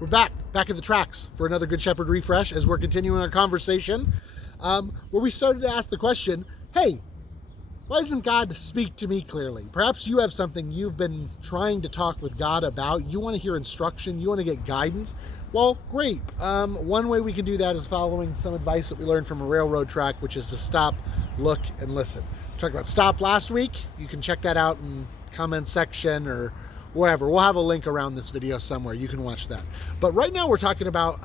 We're back in the tracks for another Good Shepherd refresh as we're continuing our conversation where we started to ask the question, hey, why doesn't God speak to me clearly? Perhaps you have something you've been trying to talk with God about. You want to hear instruction. You want to get guidance. Well, great. One way we can do that is following some advice that we learned from a railroad track, which is to stop, look, and listen. We talked about stop last week. You can check that out in the comment section or wherever. We'll have a link around this video somewhere. You can watch that. But right now we're talking about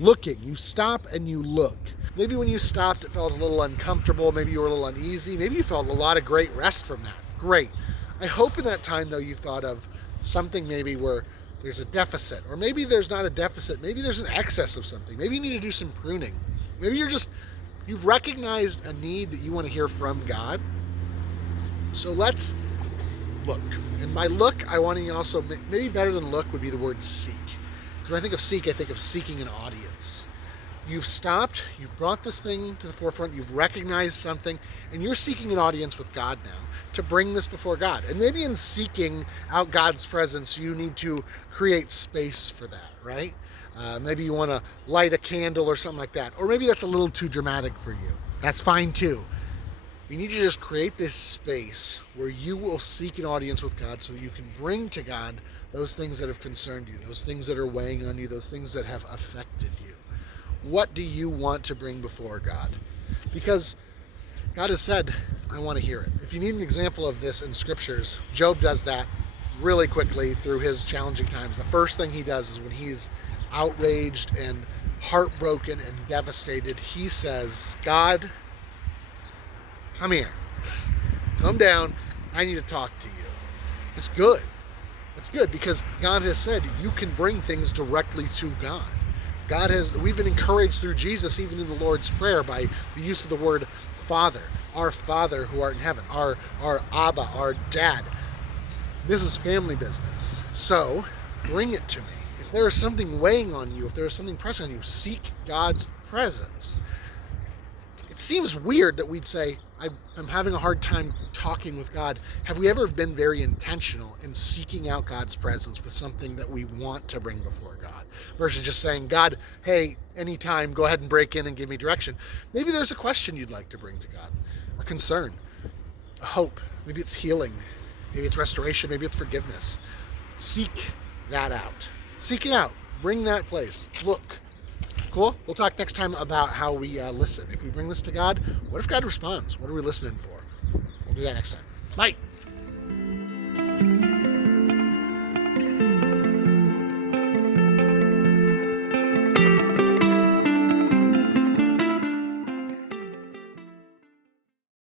looking. You stop and you look. Maybe when you stopped, it felt a little uncomfortable. Maybe you were a little uneasy. Maybe you felt a lot of great rest from that. Great. I hope in that time, though, you've thought of something maybe where there's a deficit, or maybe there's not a deficit. Maybe there's an excess of something. Maybe you need to do some pruning. Maybe you've recognized a need that you want to hear from God. So let's look. And by look, I want to also, maybe better than look would be the word seek. Because when I think of seek, I think of seeking an audience. You've stopped, you've brought this thing to the forefront, you've recognized something, and you're seeking an audience with God now to bring this before God. And maybe in seeking out God's presence, you need to create space for that, right? Maybe you want to light a candle or something like that. Or maybe that's a little too dramatic for you. That's fine too. You need to just create this space where you will seek an audience with God so that you can bring to God those things that have concerned you, those things that are weighing on you, those things that have affected you. What do you want to bring before God? Because God has said, I want to hear it. If you need an example of this in scriptures, Job does that really quickly through his challenging times. The first thing he does is when he's outraged and heartbroken and devastated, he says, God, come here. Come down. I need to talk to you. It's good. It's good because God has said you can bring things directly to God. We've been encouraged through Jesus, even in the Lord's Prayer, by the use of the word Father. Our Father who art in heaven. Our Abba, our Dad. This is family business. So bring it to me. If there is something weighing on you, if there is something pressing on you, seek God's presence. It seems weird that we'd say, I'm having a hard time talking with God. Have we ever been very intentional in seeking out God's presence with something that we want to bring before God versus just saying, God, hey, anytime, go ahead and break in and give me direction. Maybe there's a question you'd like to bring to God, a concern, a hope. Maybe it's healing. Maybe it's restoration. Maybe it's forgiveness. Seek that out. Seek it out. Bring that place. Look. Cool? We'll talk next time about how we listen. If we bring this to God, what if God responds? What are we listening for? We'll do that next time. Bye.